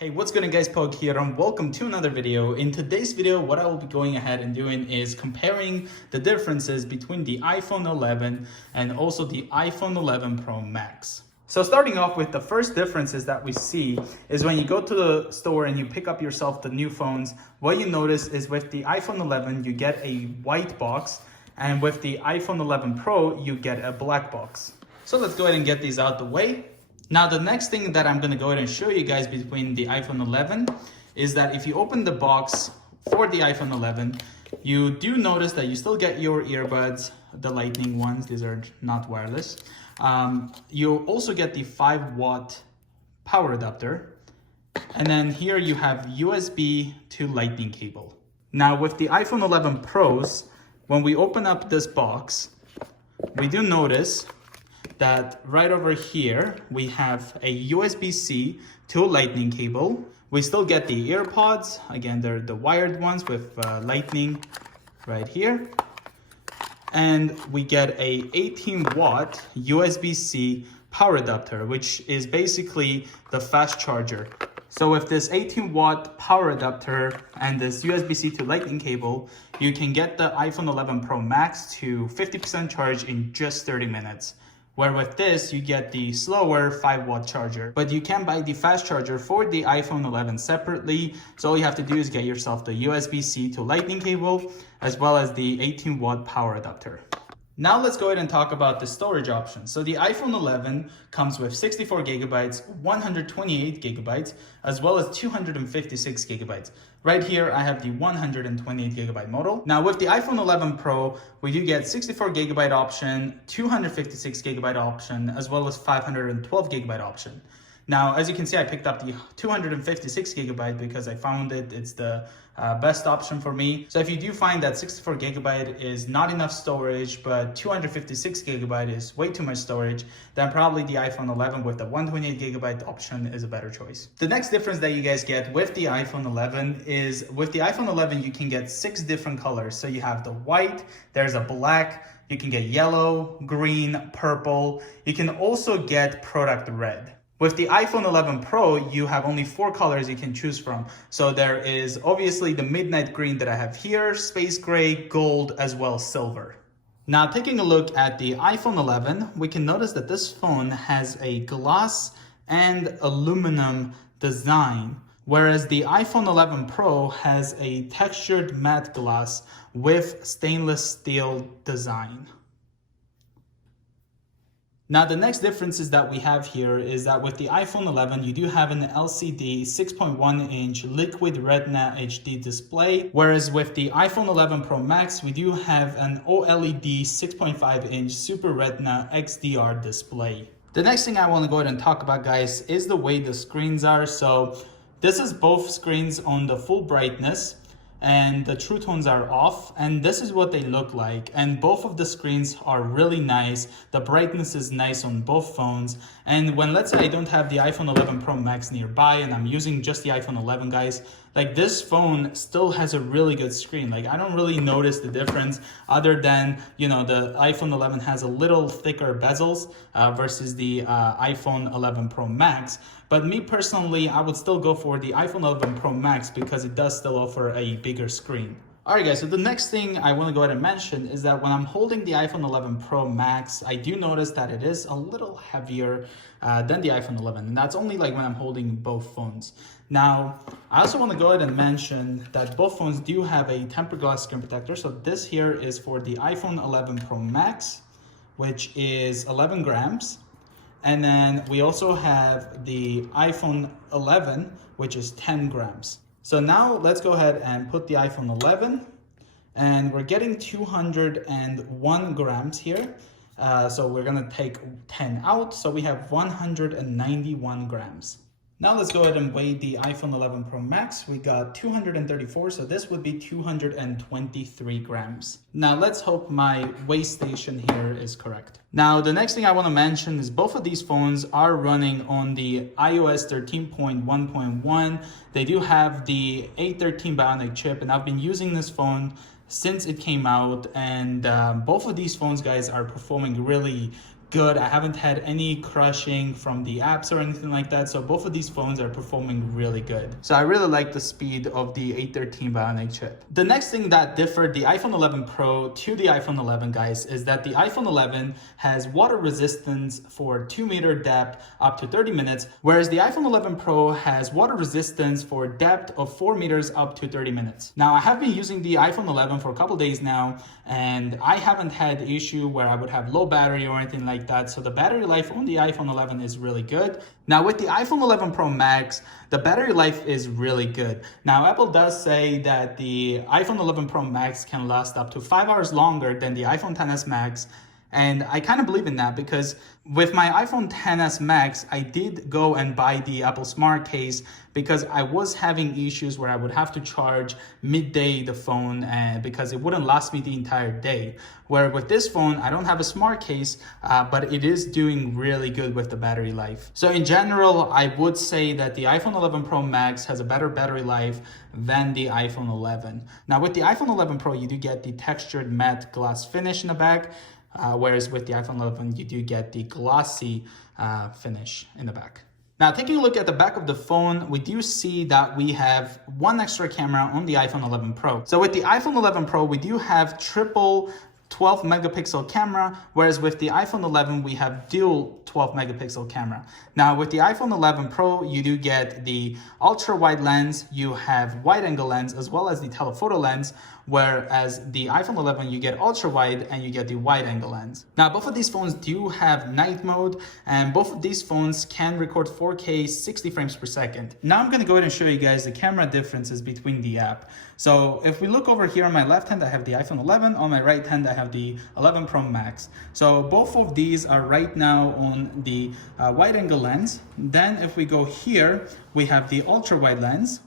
Hey, what's going on guys, Pog here and welcome to another video. In today's video, what I will be going ahead and doing is comparing the differences between the iPhone 11 and also the iPhone 11 Pro Max. So starting off with the first differences that we see is when you go to the store and you pick up yourself the new phones, what you notice is with the iPhone 11, you get a white box, and with the iPhone 11 Pro, you get a black box. So let's go ahead and get these out the way. Now, the next thing that I'm going to go ahead and show you guys between the iPhone 11 is that if you open the box for the iPhone 11, you do notice that you still get your earbuds, the lightning ones. These are not wireless. You also get the 5-watt power adapter. And then here you have USB to lightning cable. Now, with the iPhone 11 Pros, when we open up this box, we do notice that right over here, we have a USB-C to lightning cable. We still get the AirPods. Again, they're the wired ones with lightning right here. And we get a 18-watt USB-C power adapter, which is basically the fast charger. So with this 18-watt power adapter and this USB-C to lightning cable, you can get the iPhone 11 Pro Max to 50% charge in just 30 minutes. Where with this, you get the slower 5-watt charger. But you can buy the fast charger for the iPhone 11 separately. So all you have to do is get yourself the USB-C to lightning cable, as well as the 18-watt power adapter. Now let's go ahead and talk about the storage options. So the iPhone 11 comes with 64 gigabytes, 128 gigabytes, as well as 256 gigabytes. Right here, I have the 128 gigabyte model. Now with the iPhone 11 Pro, we do get 64 gigabyte option, 256 gigabyte option, as well as 512 gigabyte option. Now, as you can see, I picked up the 256 gigabyte because I found it's the best option for me. So if you do find that 64 gigabyte is not enough storage, but 256 gigabyte is way too much storage, then probably the iPhone 11 with the 128 gigabyte option is a better choice. The next difference that you guys get with the iPhone 11 is with the iPhone 11, you can get 6 different colors. So you have the white, there's a black, you can get yellow, green, purple. You can also get product red. With the iPhone 11 Pro, you have only 4 colors you can choose from. So there is obviously the midnight green that I have here, space gray, gold, as well as silver. Now taking a look at the iPhone 11, we can notice that this phone has a glass and aluminum design, whereas the iPhone 11 Pro has a textured matte glass with stainless steel design. Now, the next differences that we have here is that with the iPhone 11, you do have an LCD 6.1-inch Liquid Retina HD display, whereas with the iPhone 11 Pro Max, we do have an OLED 6.5-inch Super Retina XDR display. The next thing I want to go ahead and talk about, guys, is the way the screens are. So this is both screens on the full brightness, and the True Tones are off, and this is what they look like. And both of the screens are really nice. The brightness is nice on both phones. And when, let's say, I don't have the iPhone 11 Pro Max nearby and I'm using just the iPhone 11, guys, like this phone still has a really good screen. Like I don't really notice the difference other than, you know, the iPhone 11 has a little thicker bezels versus the iPhone 11 Pro Max. But me personally, I would still go for the iPhone 11 Pro Max because it does still offer a bigger screen. Alright guys, so the next thing I want to go ahead and mention is that when I'm holding the iPhone 11 Pro Max, I do notice that it is a little heavier than the iPhone 11, and that's only like when I'm holding both phones. Now, I also want to go ahead and mention that both phones do have a tempered glass screen protector. So this here is for the iPhone 11 Pro Max, which is 11 grams. And then we also have the iPhone 11, which is 10 grams. So now let's go ahead and put the iPhone 11, and we're getting 201 grams here. So we're gonna take 10 out, so we have 191 grams. Now let's go ahead and weigh the iPhone 11 Pro Max. We got 234, so this would be 223 grams. Now let's hope my weigh station here is correct. Now the next thing I want to mention is both of these phones are running on the iOS 13.1.1. They do have the A13 Bionic chip, and I've been using this phone since it came out, and both of these phones, guys, are performing really good. I haven't had any crashing from the apps or anything like that. So both of these phones are performing really good. So I really like the speed of the 813 Bionic chip. The next thing that differed the iPhone 11 Pro to the iPhone 11, guys, is that the iPhone 11 has water resistance for 2-meter depth up to 30 minutes, whereas the iPhone 11 Pro has water resistance for depth of 4 meters up to 30 minutes. Now, I have been using the iPhone 11 for a couple days now, and I haven't had issue where I would have low battery or anything like that. So the battery life on the iPhone 11 is really good. Now with the iPhone 11 Pro Max, the battery life is really good. Now Apple does say that the iPhone 11 Pro Max can last up to 5 hours longer than the iPhone XS Max. And I kind of believe in that because with my iPhone XS Max, I did go and buy the Apple Smart Case because I was having issues where I would have to charge midday the phone because it wouldn't last me the entire day. Where with this phone, I don't have a Smart Case, but it is doing really good with the battery life. So in general, I would say that the iPhone 11 Pro Max has a better battery life than the iPhone 11. Now with the iPhone 11 Pro, you do get the textured matte glass finish in the back. Whereas with the iPhone 11, you do get the glossy finish in the back. Now, taking a look at the back of the phone, we do see that we have one extra camera on the iPhone 11 Pro. So with the iPhone 11 Pro, we do have triple 12 megapixel camera, whereas with the iPhone 11, we have dual 12 megapixel camera. Now with the iPhone 11 Pro, you do get the ultra wide lens, you have wide angle lens, as well as the telephoto lens, whereas the iPhone 11, you get ultra wide and you get the wide angle lens. Now both of these phones do have night mode, and both of these phones can record 4K 60 frames per second. Now I'm gonna go ahead and show you guys the camera differences between the app. So if we look over here on my left hand, I have the iPhone 11, on my right hand, I have the 11 Pro Max. So both of these are right now on the wide angle lens. Then if we go here, we have the ultra wide lens.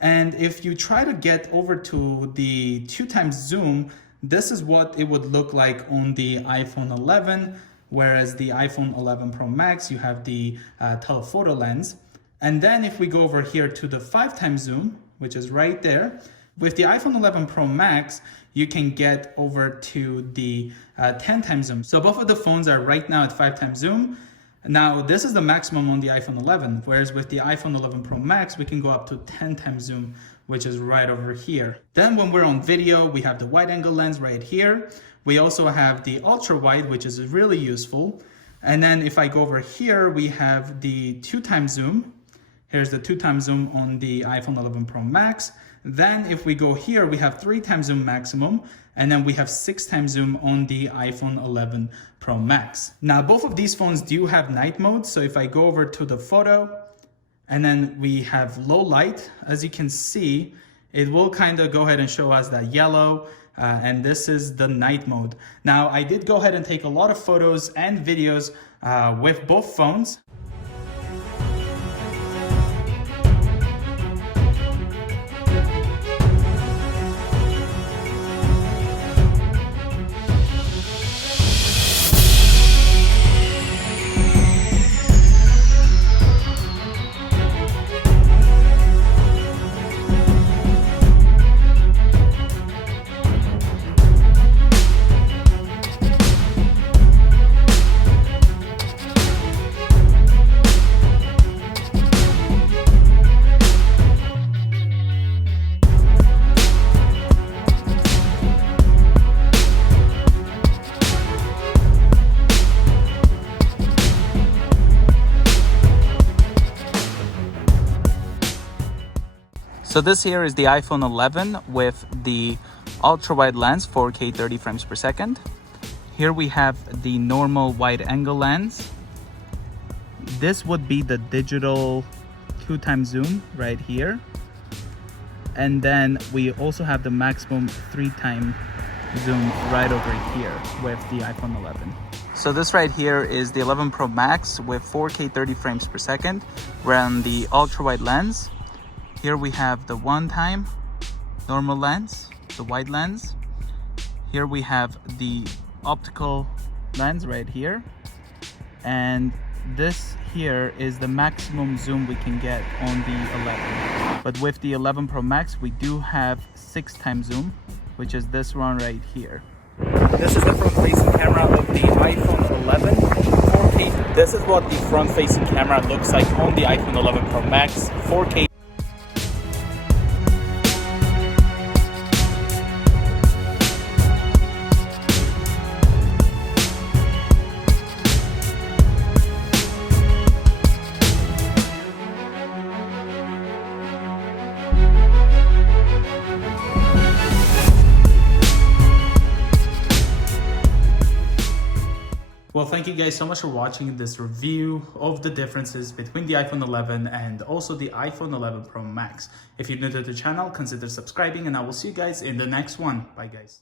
And if you try to get over to the 2x zoom, this is what it would look like on the iPhone 11, whereas the iPhone 11 Pro Max, you have the telephoto lens. And then if we go over here to the 5x zoom, which is right there, with the iPhone 11 Pro Max, you can get over to the 10x zoom. So both of the phones are right now at 5x zoom. Now, this is the maximum on the iPhone 11, whereas with the iPhone 11 Pro Max, we can go up to 10x zoom, which is right over here. Then when we're on video, we have the wide angle lens right here. We also have the ultra wide, which is really useful. And then if I go over here, we have the 2x zoom. Here's the 2x zoom on the iPhone 11 Pro Max. Then if we go here, we have 3x zoom maximum, and then we have 6x zoom on the iPhone 11 Pro Max. Now, both of these phones do have night mode. So if I go over to the photo, and then we have low light, as you can see, it will kind of go ahead and show us that yellow, and this is the night mode. Now, I did go ahead and take a lot of photos and videos with both phones. So this here is the iPhone 11 with the ultra-wide lens, 4K 30 frames per second. Here we have the normal wide-angle lens. This would be the digital 2x zoom right here. And then we also have the maximum 3x zoom right over here with the iPhone 11. So this right here is the 11 Pro Max with 4K 30 frames per second. We're on the ultra-wide lens. Here we have the one-time normal lens, the wide lens. Here we have the optical lens right here. And this here is the maximum zoom we can get on the 11. But with the 11 Pro Max, we do have 6x zoom, which is this one right here. This is the front-facing camera of the iPhone 11 4K. This is what the front-facing camera looks like on the iPhone 11 Pro Max 4K. Well, thank you guys so much for watching this review of the differences between the iPhone 11 and also the iPhone 11 Pro Max. If you're new to the channel, consider subscribing, and I will see you guys in the next one. Bye, guys.